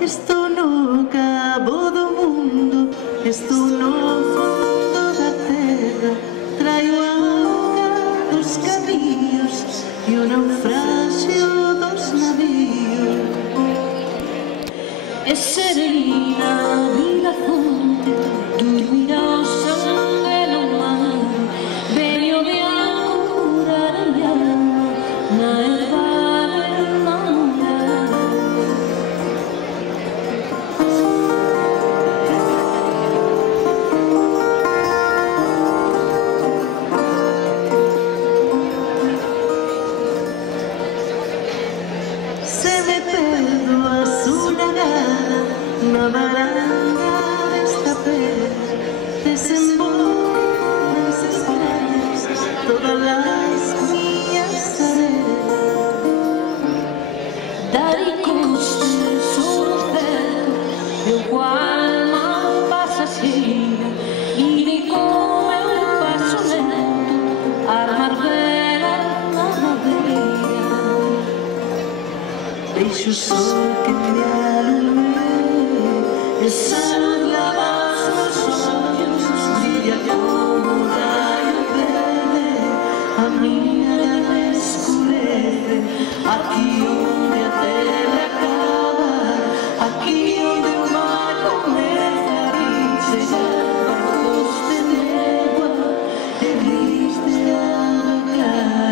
Estou no cabo do mundo, estou no fundo da terra, traio a aura dos caminhos e o naufrágio dos navios. É serena a minha fonte, dormirá o sangue no mar, venho de ancorar a minha alma na erva del namorar. Se me perdo a su llegada, na baranda desta pedra, desembocan nas estrellas todas as minhas areias. Darei costas sobre o pé, meu alma passa cheia, irei com meu passo lento, armar vela na madeira. Deixo o sol que me alumbre, essa luz lava os olhos, brilha como um raio verde, a minha alma escurece, aqui onde a terra acaba, aqui onde o mar começa a chegar, barcos de négua, de gris de água clara.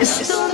Estou